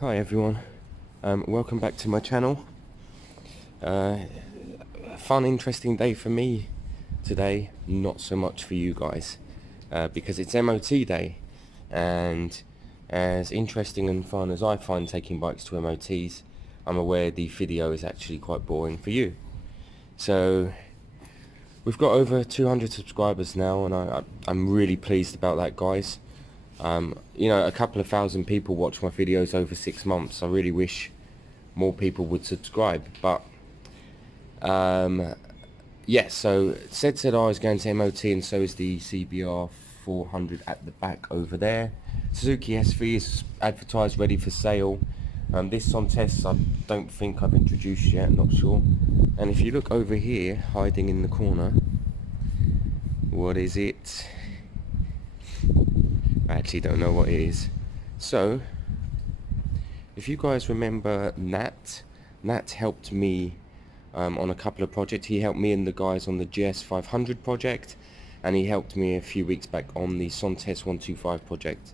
Hi everyone, welcome back to my channel. Fun, interesting day for me today, not so much for you guys, because it's MOT day, and as interesting and fun as I find taking bikes to MOTs, I'm aware the video is actually quite boring for you. So we've got over 200 subscribers now, and I'm really pleased about that, guys. You know, a couple of thousand people watch my videos over 6 months. I really wish more people would subscribe, but yes, so zzr is going to MOT, and so is the CBR 400 at the back over there. Suzuki SV is advertised, ready for sale. This on test I don't think I've introduced yet, not sure. And if you look over here, hiding in the corner, what is it? I actually don't know what it is. So, if you guys remember Nat helped me on a couple of projects. He helped me and the guys on the GS500 project, and he helped me a few weeks back on the Sontes 125 project.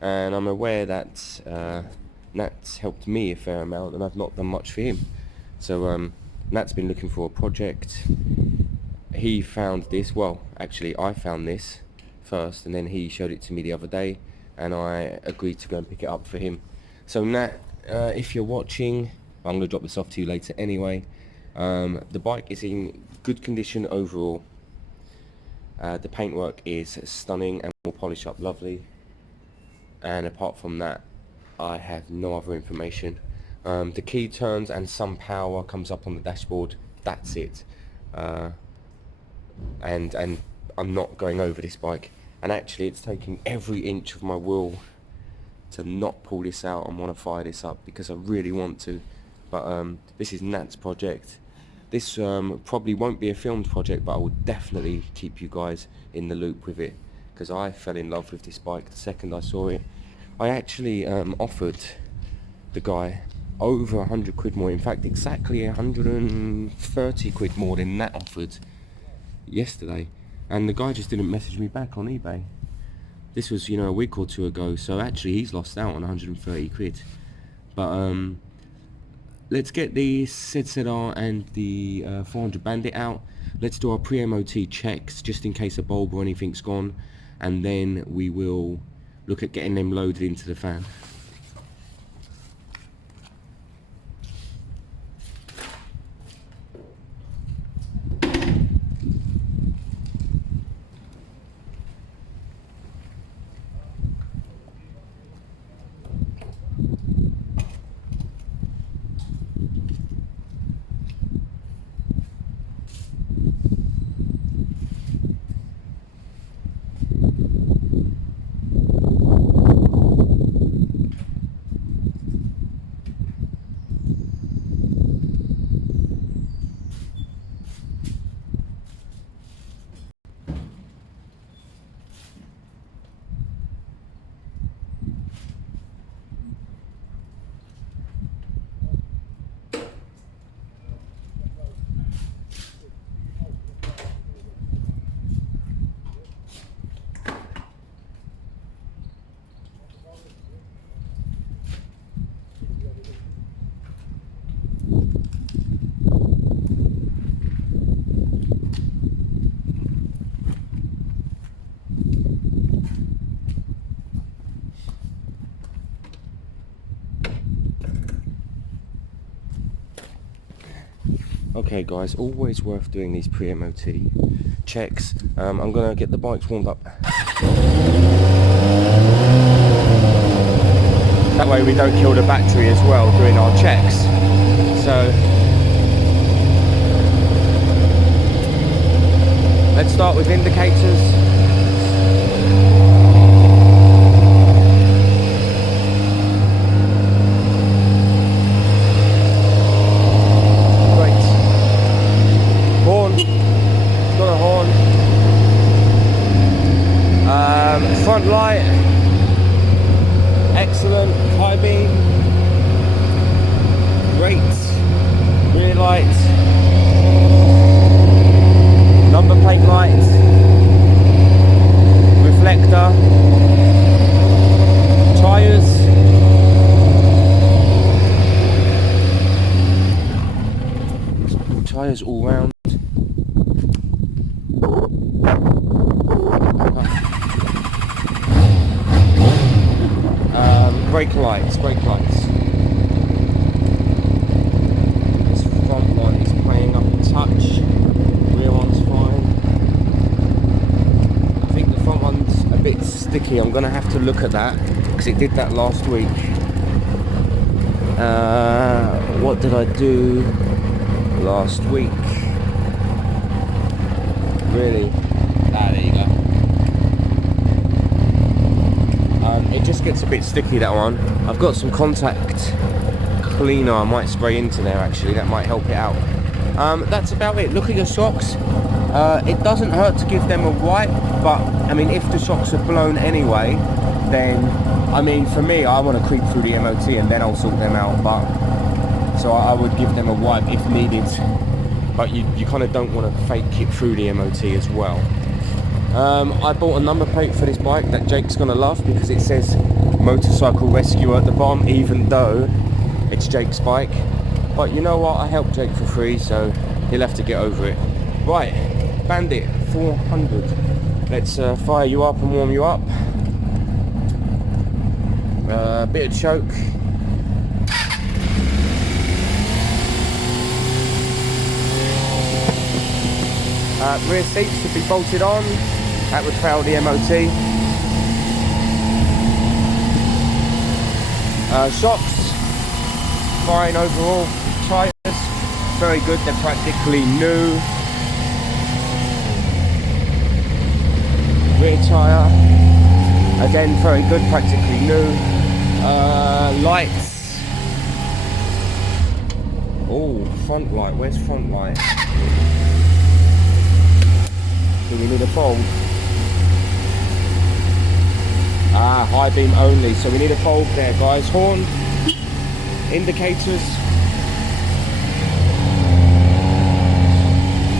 And I'm aware that Nat's helped me a fair amount, and I've not done much for him. So Nat's been looking for a project. He found this, well, actually I found this first, and then he showed it to me the other day, and I agreed to go and pick it up for him. So Nat, if you're watching, I'm going to drop this off to you later anyway. The bike is in good condition overall. The paintwork is stunning and will polish up lovely, and apart from that I have no other information. The key turns and some power comes up on the dashboard, that's it. And I'm not going over this bike, and actually it's taking every inch of my will to not pull this out and want to fire this up, because I really want to. But this is Nat's project. This probably won't be a filmed project, but I will definitely keep you guys in the loop with it, because I fell in love with this bike the second I saw it. I actually offered the guy over 100 quid more, in fact exactly 130 quid more than Nat offered yesterday, and the guy just didn't message me back on eBay. This was, you know, a week or two ago, so actually he's lost out on 130 quid. But let's get the zzr and the 400 Bandit out. Let's do our pre-MOT checks just in case a bulb or anything's gone, and then we will look at getting them loaded into the fan. Okay guys, always worth doing these pre-MOT checks. I'm going to get the bikes warmed up. That way we don't kill the battery as well doing our checks. So let's start with indicators. Front light, excellent. High beam, great. Rear light, number plate light, reflector, tyres, brake lights. This front light is playing up a touch. Rear one's fine. I think the front one's a bit sticky. I'm gonna have to look at that because it did that last week. What did I do last week? Really? There you go. It just gets a bit sticky, that one. I've got some contact cleaner I might spray into there actually, that might help it out. That's about it. Look at your shocks. It doesn't hurt to give them a wipe, but I mean, if the shocks are blown anyway, then I mean, for me, I want to creep through the MOT and then I'll sort them out, but so I would give them a wipe if needed, but you kind of don't want to fake it through the MOT as well. I bought a number plate for this bike that Jake's gonna love because it says motorcycle rescuer at the bottom, even though it's Jake's bike. But you know what, I helped Jake for free, so he'll have to get over it. Right, Bandit 400. Let's fire you up and warm you up. Bit of choke. Rear seats to be bolted on. That would fail the MOT. Shocks, fine overall. Tyres, very good, they're practically new. Rear tyre, again very good, practically new. Lights. Oh, front light, where's front light? Do we need a bulb? Ah, high beam only, so we need a bulb there, guys. Horn, indicators,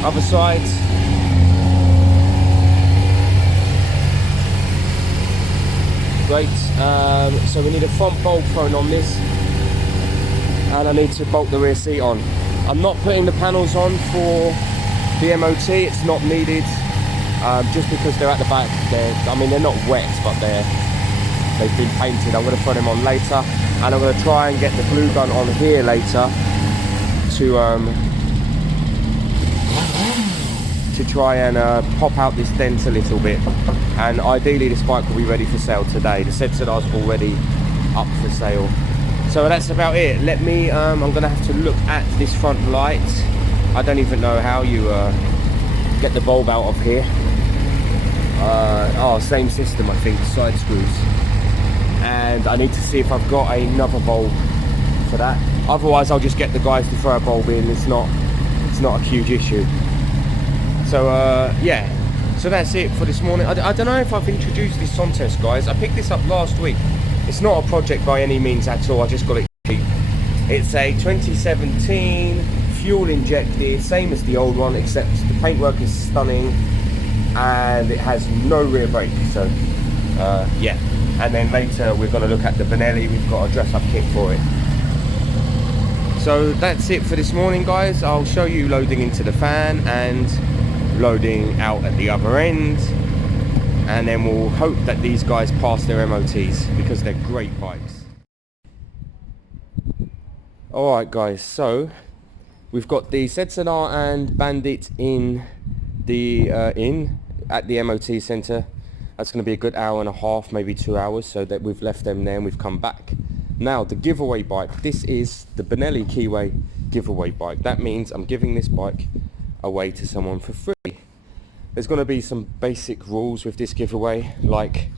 other side. Great, so we need a front bulb thrown on this, and I need to bolt the rear seat on. I'm not putting the panels on for the MOT, it's not needed, just because they're at the back. They're not wet, but they've been painted. I'm going to throw them on later, and I'm going to try and get the glue gun on here later to try and pop out this dent a little bit, and ideally this bike will be ready for sale today. The zzr's already up for sale. So that's about it. Let me, I'm going to have to look at this front light. I don't even know how you get the bulb out of here. Same system, I think, side screws. And I need to see if I've got another bulb for that. Otherwise, I'll just get the guys to throw a bulb in. It's not a huge issue. So yeah, so that's it for this morning. I don't know if I've introduced this Sontes, guys. I picked this up last week. It's not a project by any means at all. I just got it cheap. It's a 2017 fuel injected, same as the old one, except the paintwork is stunning and it has no rear brake. So yeah, and then later we're going to look at the Benelli. We've got a dress up kit for it. So that's it for this morning, guys. I'll show you loading into the fan and loading out at the other end, and then we'll hope that these guys pass their MOTs because they're great bikes. Alright guys, so we've got the zzr and Bandit in the at the MOT centre. That's going to be a good hour and a half, maybe 2 hours, so that we've left them there and we've come back. Now the giveaway bike, this is the Benelli Keeway giveaway bike. That means I'm giving this bike away to someone for free. There's going to be some basic rules with this giveaway, like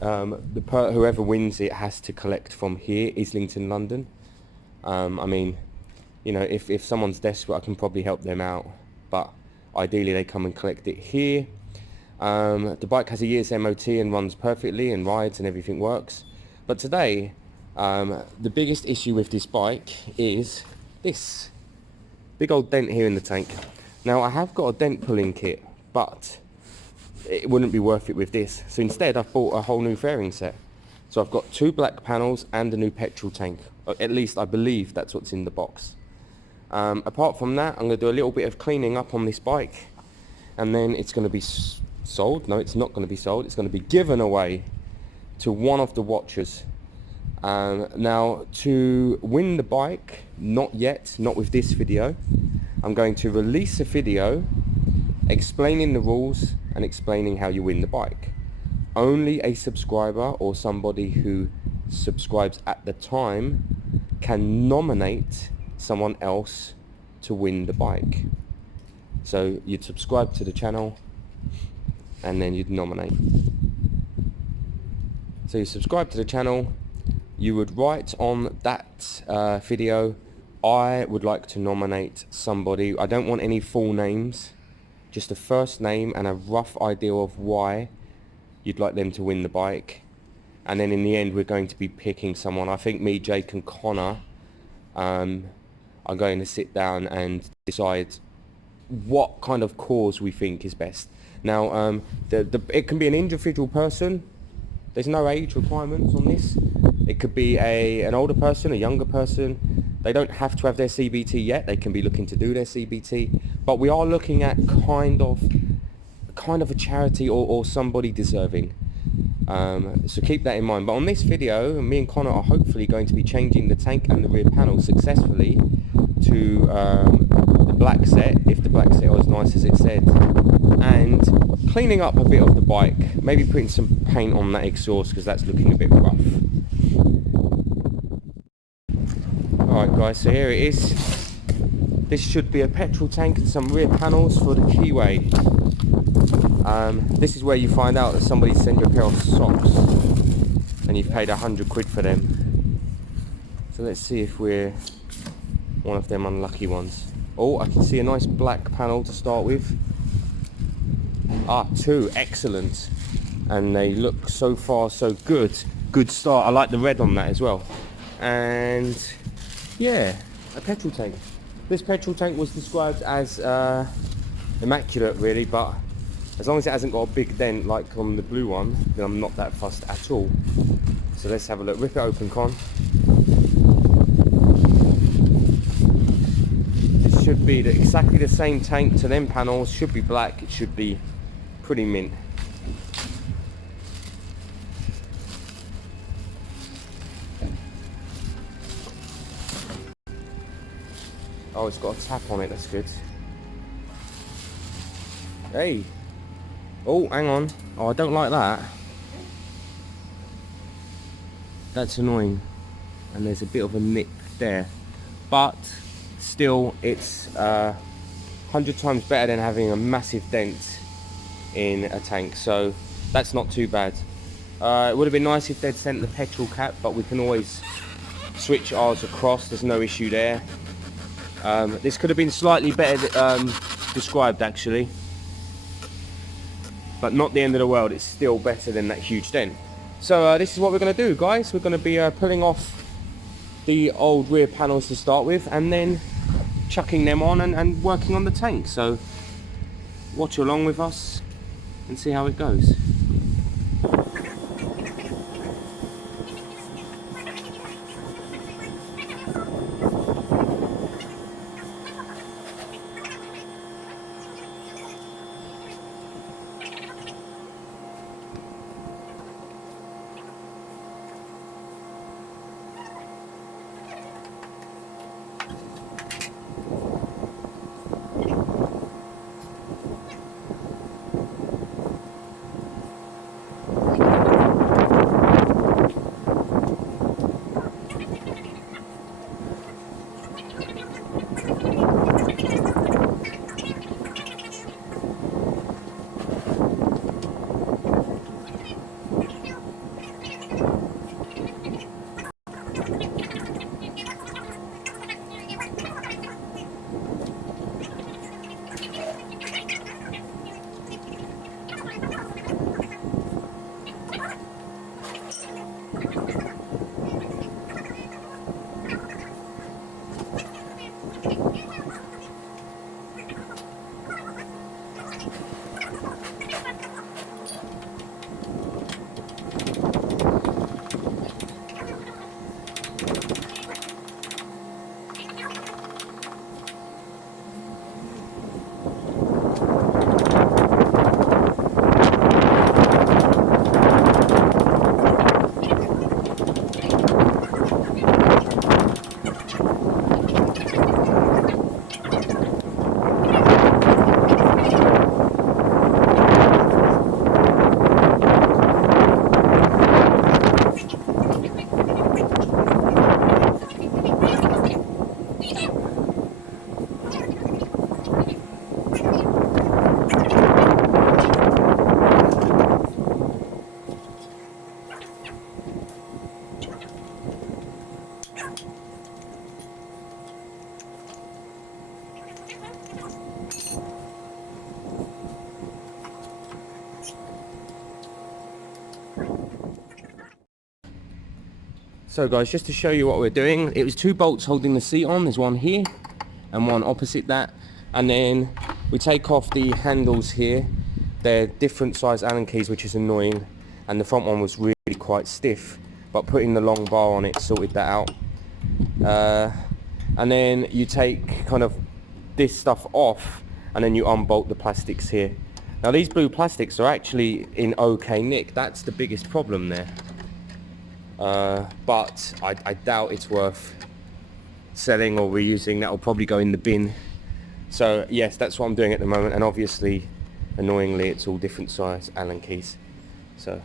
whoever wins it has to collect from here, Islington, London. I mean, you know, if someone's desperate, I can probably help them out, but ideally they come and collect it here. The bike has a year's MOT and runs perfectly and rides and everything works. But today, the biggest issue with this bike is this big old dent here in the tank. Now I have got a dent pulling kit, but it wouldn't be worth it with this. So instead I've bought a whole new fairing set. So I've got 2 black panels and a new petrol tank. At least I believe that's what's in the box. Apart from that, I'm going to do a little bit of cleaning up on this bike, and then it's going to be sold. No, it's not going to be sold. It's going to be given away to one of the watchers Now, to win the bike, not yet, not with this video. I'm going to release a video explaining the rules and explaining how you win the bike. Only a subscriber or somebody who subscribes at the time can nominate someone else to win the bike. So you'd subscribe to the channel and then you'd nominate. So you subscribe to the channel, you would write on that video, I would like to nominate somebody. I don't want any full names, just a first name and a rough idea of why you'd like them to win the bike. And then in the end we're going to be picking someone. I think me, Jake and Connor are going to sit down and decide what kind of cause we think is best. Now it can be an individual person. There's no age requirements on this. It could be an older person, a younger person. They don't have to have their CBT yet. They can be looking to do their CBT. But we are looking at kind of a charity or somebody deserving. So keep that in mind. But on this video, me and Connor are hopefully going to be changing the tank and the rear panel successfully to the black set, if the black set was as nice as it said, and cleaning up a bit of the bike, maybe putting some paint on that exhaust because that's looking a bit rough. Alright guys, so here it is. This should be a petrol tank and some rear panels for the keyway. This is where you find out that somebody sent you a pair of socks and you've paid 100 quid for them. So let's see if we're one of them unlucky ones. Oh, I can see a nice black panel to start with. Two, excellent. And they look so far so good. Good start. I like the red on that as well. And yeah, a petrol tank. This petrol tank was described as immaculate really, but as long as it hasn't got a big dent like on the blue one, then I'm not that fussed at all. So let's have a look. Rip it open, Con. It should be exactly the same tank to them panels. Should be black. It should be pretty mint. Oh, it's got a tap on it. That's good. Hey. Oh, hang on. Oh, I don't like that. That's annoying. And there's a bit of a nick there. But still, it's 100 times better than having a massive dent in a tank. So that's not too bad. It would have been nice if they'd sent the petrol cap, but we can always switch ours across. There's no issue there. This could have been slightly better described actually. But not the end of the world. It's still better than that huge dent. So this is what we're going to do, guys. We're going to be pulling off the old rear panels to start with and then chucking them on and working on the tank. So watch along with us and see how it goes. So guys, just to show you what we're doing, it was 2 bolts holding the seat on. There's one here and one opposite that, and then we take off the handles here. They're different size Allen keys, which is annoying, and the front one was really quite stiff, but putting the long bar on it sorted that out. And then you take kind of this stuff off, and then you unbolt the plastics here. Now these blue plastics are actually in okay nick. That's the biggest problem there. But I doubt it's worth selling or reusing. That will probably go in the bin. So yes, that's what I'm doing at the moment, and obviously annoyingly it's all different size Allen keys. So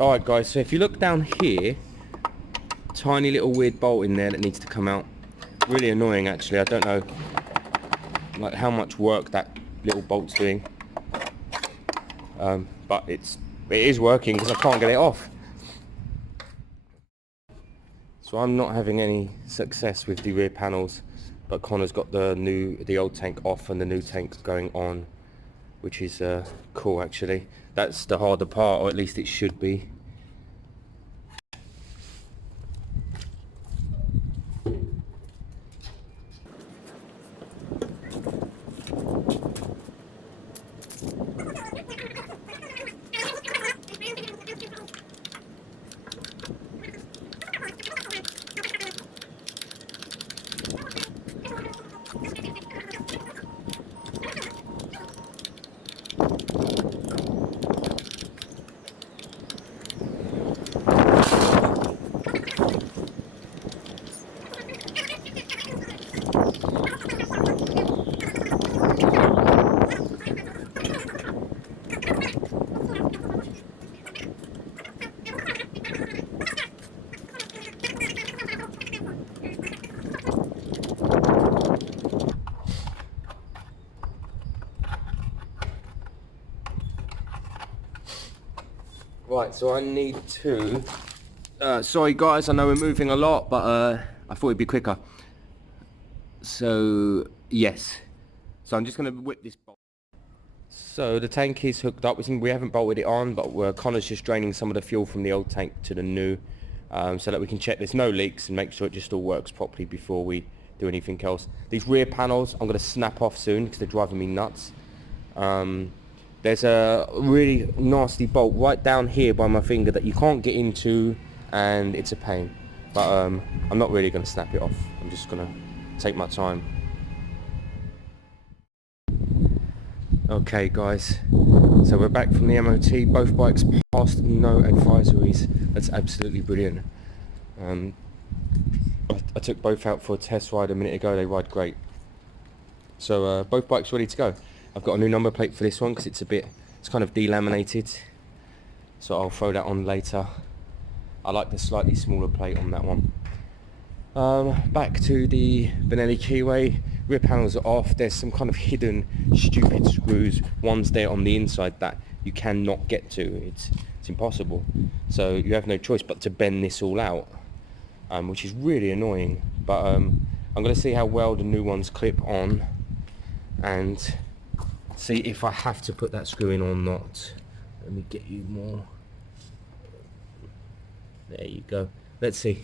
alright guys, so if you look down here, tiny little weird bolt in there that needs to come out. Really annoying actually. I don't know like how much work that little bolt's doing, but it is working because I can't get it off. So I'm not having any success with the rear panels, but Connor's got the old tank off and the new tank going on, which is cool actually. That's the harder part, or at least it should be. Right, so I need to... sorry guys, I know we're moving a lot, but I thought it'd be quicker. So, yes. So I'm just going to whip this bolt. So the tank is hooked up. We haven't bolted it on, but Connor's just draining some of the fuel from the old tank to the new, so that we can check there's no leaks and make sure it just all works properly before we do anything else. These rear panels I'm going to snap off soon because they're driving me nuts. There's a really nasty bolt right down here by my finger that you can't get into, and it's a pain. But I'm not really going to snap it off. I'm just going to take my time. Okay guys, so we're back from the MOT. Both bikes passed, no advisories. That's absolutely brilliant. I took both out for a test ride a minute ago. They ride great. So both bikes ready to go. I've got a new number plate for this one because it's kind of delaminated, so I'll throw that on later. I like the slightly smaller plate on that one. Back to the Benelli keyway. Rear panels are off. There's some kind of hidden stupid screws. One's there on the inside that you cannot get to. It's impossible. So you have no choice but to bend this all out, which is really annoying. But I'm going to see how well the new ones clip on and see if I have to put that screw in or not. Let me get you more. There you go. Let's see.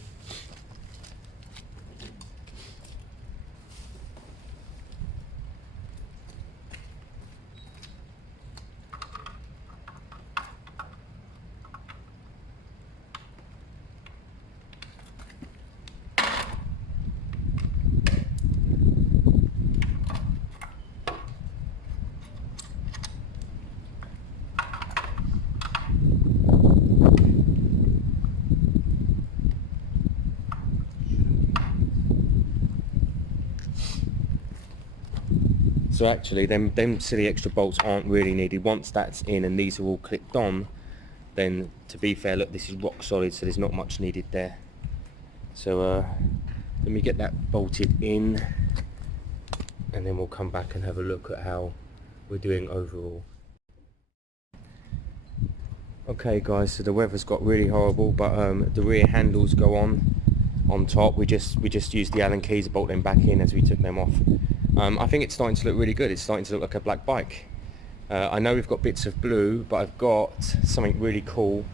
So actually them silly extra bolts aren't really needed. Once that's in and these are all clipped on, then to be fair, look, this is rock solid, so there's not much needed there. So let me get that bolted in and then we'll come back and have a look at how we're doing overall. Okay guys, so the weather's got really horrible, but the rear handles go on top. We just used the Allen keys to bolt them back in as we took them off. I think it's starting to look really good. It's starting to look like a black bike. I know we've got bits of blue, but I've got something really cool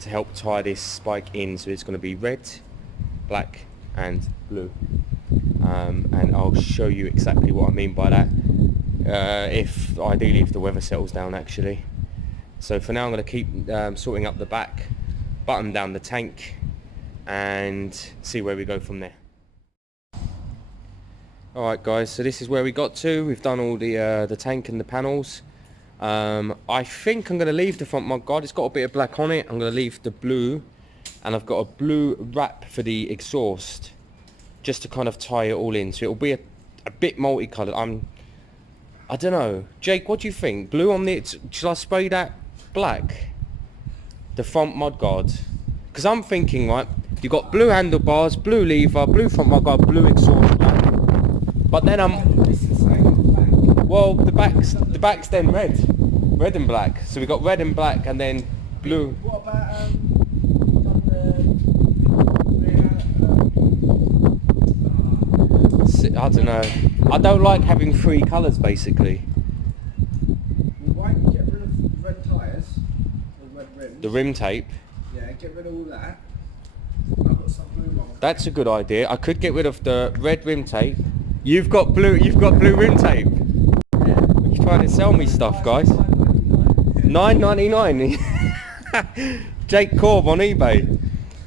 to help tie this bike in, so it's going to be red, black and blue. And I'll show you exactly what I mean by that, ideally if the weather settles down actually. So for now I'm going to keep sorting up the back, button down the tank and see where we go from there. Alright guys, so this is where we got to. We've done all the tank and the panels. I think I'm going to leave the front mud guard. It's got a bit of black on it. I'm going to leave the blue, and I've got a blue wrap for the exhaust just to kind of tie it all in, so it'll be a bit multicoloured. I don't know, Jake, what do you think? Blue on the, shall I spray that black, the front mud guard? Because I'm thinking, right, you've got blue handlebars, blue lever, blue front mud guard, blue exhaust black. But then well, the back's then red and black. So we got red and black, and then blue. What about I don't know. I don't like having three colours basically. Well, why don't you get rid of the red tyres, the red rims? The rim tape. Yeah, get rid of all that. I've got some blue ones. That's a good idea. I could get rid of the red rim tape. You've got blue rim tape. Yeah. You're trying to sell me stuff, guys. $9.99. Jake Corb on eBay.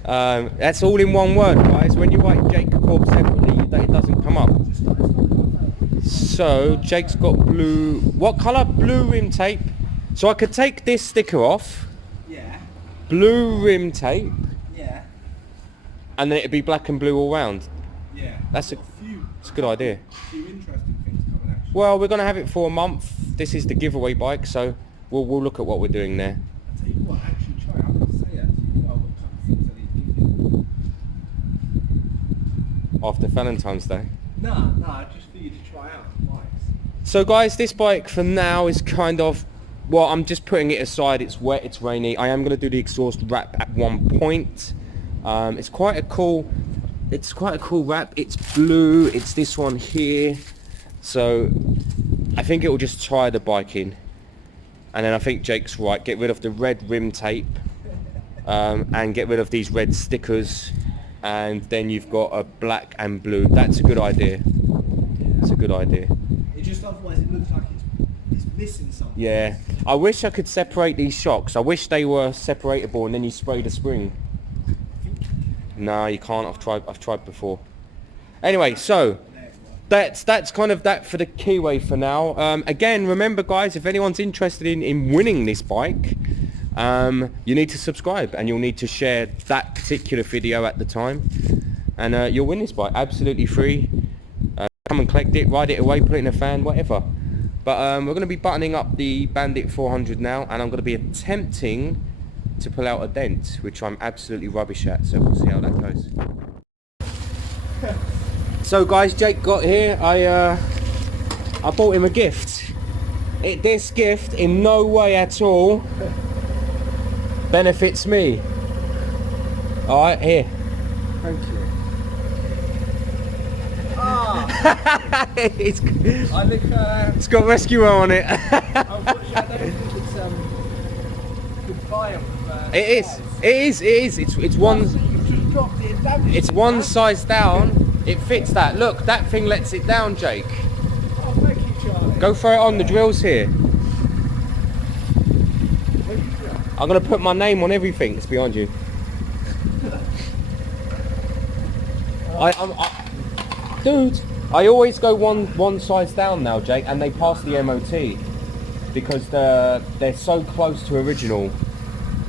That's all in one word, guys. When you write Jake Corb separately, it doesn't come up. So Jake's got blue. What colour? Blue rim tape. So I could take this sticker off. Yeah. Blue rim tape. Yeah. And then it'd be black and blue all round. Yeah. That's a good idea. A few interesting things coming actually. Well, we're going to have it for a month. This is the giveaway bike, so we'll look at what we're doing there. I'll tell you what, actually try it. I'm going to say actually, I've got a couple of things I need to give you. After Valentine's Day. No, just for you to try out the bikes. So guys, this bike for now is kind of, well, I'm just putting it aside. It's wet, it's rainy. I am going to do the exhaust wrap at one point. It's quite a cool wrap. It's blue. It's this one here. So think it will just tie the bike in. And then I think Jake's right, get rid of the red rim tape and get rid of these red stickers, and then you've got a black and blue. That's a good idea. It's a good idea. It just otherwise it looks like it's missing something. Yeah, I wish I could separate these shocks. I wish they were separatable and then you spray the spring. No, you can't. I've tried before. Anyway, so that's kind of that for the keyway for now. Again, remember guys, if anyone's interested in winning this bike, you need to subscribe and you'll need to share that particular video at the time, and you'll win this bike absolutely free. Come and collect it, ride it away, put it in a fan, whatever. But we're going to be buttoning up the Bandit 400 now, and I'm going to be attempting to pull out a dent, which I'm absolutely rubbish at, so we'll see how that goes. So guys, Jake got here. I bought him a gift. This gift in no way at all benefits me. Alright, here. Thank you. it's I think it's got rescuer on it. unfortunately I don't think it's goodbye of It is. It's one. You've just dropped it and damaged It's it, one man. size down. It fits that. Look, that thing lets it down, Jake. Oh, thank you, Charlie. Go throw it on. The drill's here. Thank you, Charlie. I'm gonna put my name on everything. It's behind you. Dude, I always go one size down now, Jake, and they pass the MOT because they're so close to original.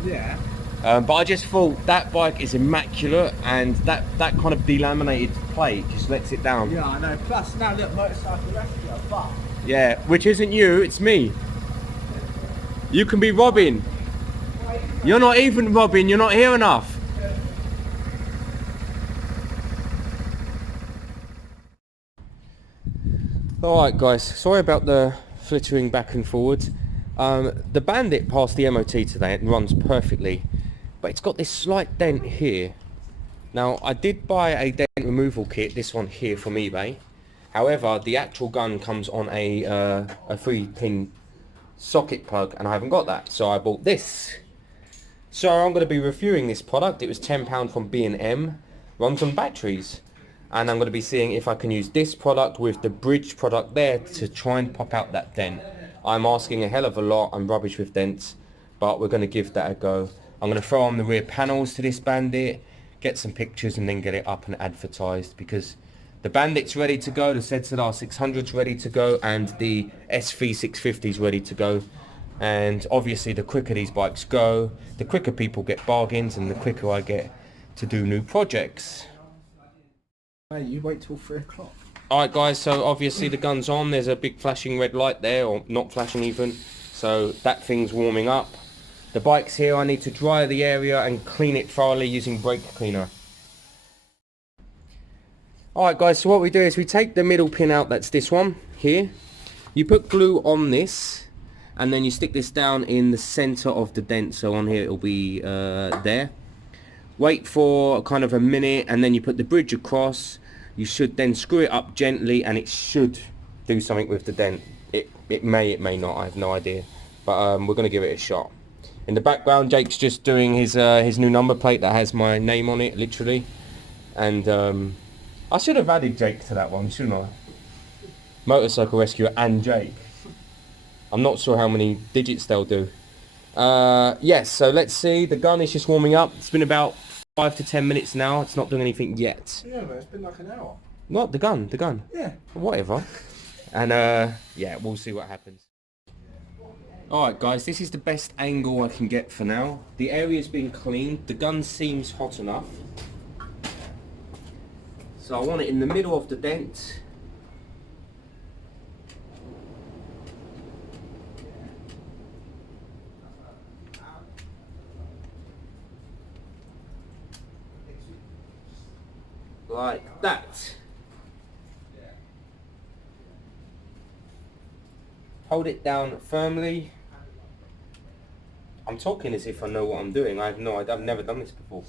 Yeah. But I just thought that bike is immaculate, and that kind of delaminated plate just lets it down. Yeah, I know. Plus, now look, motorcycle rescue, but Yeah, which isn't you, it's me. You can be Robin. You're not even Robin, you're not here enough. Alright guys, sorry about the flittering back and forwards. The Bandit passed the MOT today, it runs perfectly, but it's got this slight dent here. Now I did buy a dent removal kit, this one here from eBay. However, the actual gun comes on a 3-pin socket plug, and I haven't got that, so I bought this. So I'm going to be reviewing this product. It was £10 from B&M, runs on batteries. And I'm going to be seeing if I can use this product with the bridge product there to try and pop out that dent. I'm asking a hell of a lot, I'm rubbish with dents, but we're going to give that a go. I'm going to throw on the rear panels to this Bandit, get some pictures and then get it up and advertised, because the Bandit's ready to go, the zzr600's ready to go, and the SV650's ready to go. And obviously the quicker these bikes go, the quicker people get bargains and the quicker I get to do new projects. hey, you wait till 3 o'clock. Alright guys, so obviously the gun's on, there's a big flashing red light there, or not flashing even, so that thing's warming up. The bike's here, I need to dry the area and clean it thoroughly using brake cleaner. Alright guys, so what we do is we take the middle pin out, that's this one, here. You put glue on this, and then you stick this down in the centre of the dent, so on here it'll be there. Wait for kind of a minute, and then you put the bridge across. You should then screw it up gently, and it should do something with the dent. It may not, I have no idea, but we're going to give it a shot. In the background, Jake's just doing his new number plate that has my name on it, literally. And I should have added Jake to that one, shouldn't I? Motorcycle Rescuer and Jake. I'm not sure how many digits they'll do. Yes, so let's see. The gun is just warming up. It's been about 5 to 10 minutes now. It's not doing anything yet. Yeah, but it's been like an hour. What? The gun? Yeah. Whatever. And yeah, we'll see what happens. Alright guys, this is the best angle I can get for now. The area's been cleaned. The gun seems hot enough. So I want it in the middle of the dent. Like that. Hold it down firmly. I'm talking as if I know what I'm doing. I have no idea. I've never done this before.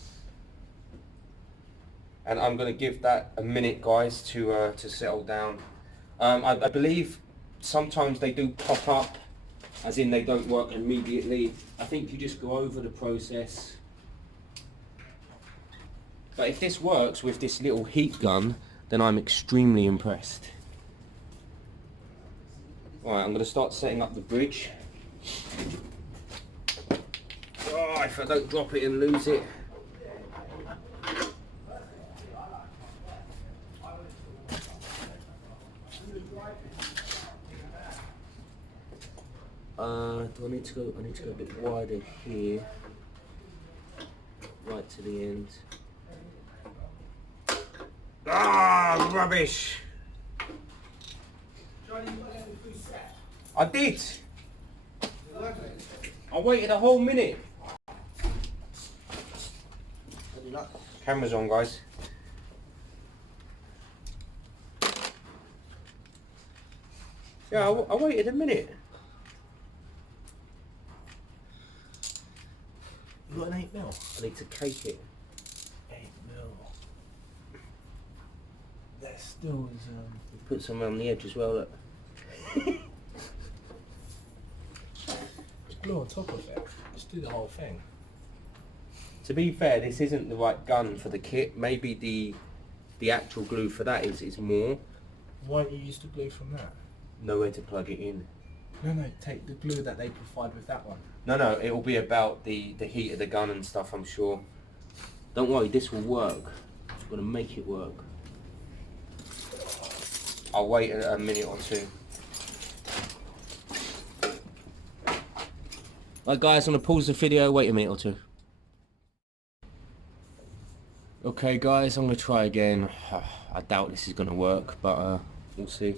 And I'm going to give that a minute, guys, to settle down. I believe sometimes they do pop up, as in they don't work immediately. I think you just go over the process. But if this works with this little heat gun, then I'm extremely impressed. Alright, I'm going to start setting up the bridge. Oh, if I don't drop it and lose it. Do I need to go? I need to go a bit wider here, right to the end. Ah, rubbish! I did. I waited a whole minute. Camera's on, guys. Yeah, I waited a minute. You got an 8mm? I need to cake it. 8mm. That still is Put some on the edge as well, look. Just glue on top of it. Just do the whole thing. To be fair, this isn't the right gun for the kit. Maybe the actual glue for that is more. Why don't you use the glue from that? Nowhere to plug it in. No, take the glue that they provide with that one. No, it will be about the heat of the gun and stuff, I'm sure. Don't worry, this will work. I'm just going to make it work. I'll wait a minute or two. Right guys, I'm going to pause the video, wait a minute or two. Okay guys, I'm going to try again. I doubt this is going to work, but we'll see.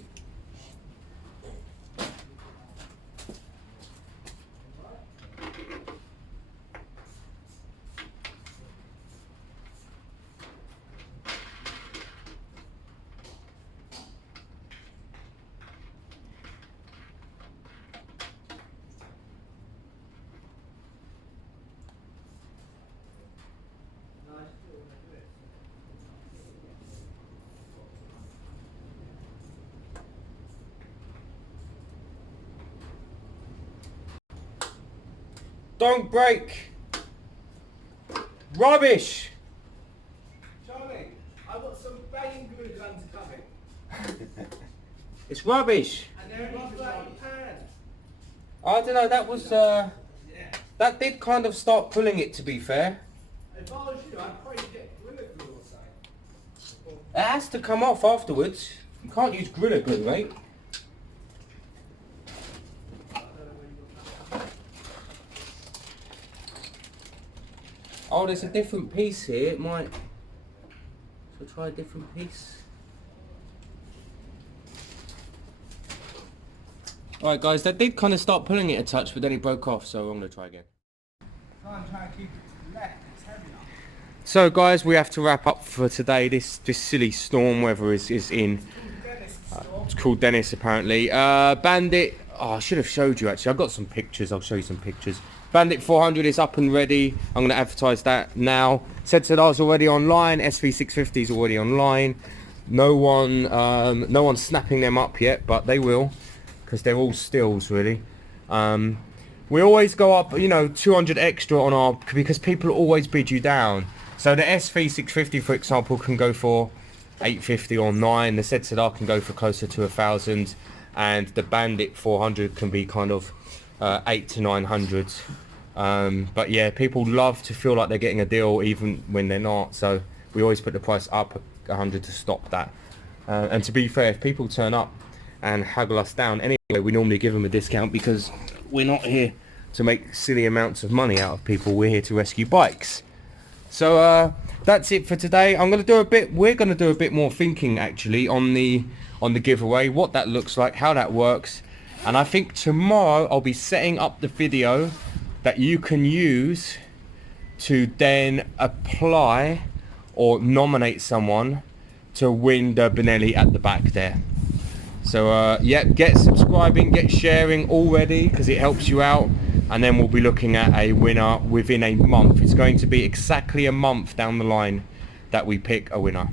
Don't break! Rubbish! Charlie, I've got some banging glue guns coming. It's rubbish! And they're only £30. I don't know, that was that did kind of start pulling it, to be fair. If I was you, I'd probably get Gorilla Glue or something. It has to come off afterwards. You can't use Gorilla Glue, mate. Oh, there's a different piece here. It might... Shall I try a different piece? Alright guys, that did kind of start pulling it a touch, but then it broke off, so I'm going to try again. I'm trying to keep it left, it's heavier. So guys, we have to wrap up for today. This silly storm weather is in. It's called Dennis apparently. Bandit, oh, I should have showed you actually. I've got some pictures, I'll show you some pictures. Bandit 400 is up and ready. I'm going to advertise that now. zzr600's already online. SV650 is already online. No one's snapping them up yet, but they will, because they're all stills really. We always go up, you know, 200 extra on our, because people always bid you down. So the SV650, for example, can go for 850 or 9. The zzr can go for closer to 1,000, and the Bandit 400 can be kind of 8 to 900. But yeah, people love to feel like they're getting a deal even when they're not. So we always put the price up 100 to stop that. And to be fair, if people turn up and haggle us down anyway, we normally give them a discount, because we're not here to make silly amounts of money out of people. We're here to rescue bikes. So that's it for today. We're going to do a bit more thinking actually on the giveaway, what that looks like, how that works. And I think tomorrow I'll be setting up the video that you can use to then apply or nominate someone to win the Benelli at the back there. So yeah, get subscribing, get sharing already, because it helps you out. And then we'll be looking at a winner within a month. It's going to be exactly a month down the line that we pick a winner.